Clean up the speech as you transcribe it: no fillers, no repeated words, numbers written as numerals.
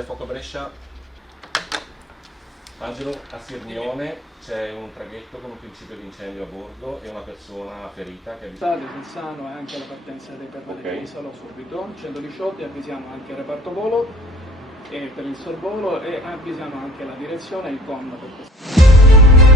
del fuoco Brescia. Angelo, a Sirmione c'è un traghetto con un principio di incendio a bordo e una persona ferita che ha State sul Sano e anche la partenza dei carri di Isola subito, 118, avvisiamo anche il reparto volo per il sorvolo e avvisiamo anche la direzione e il CON per questo.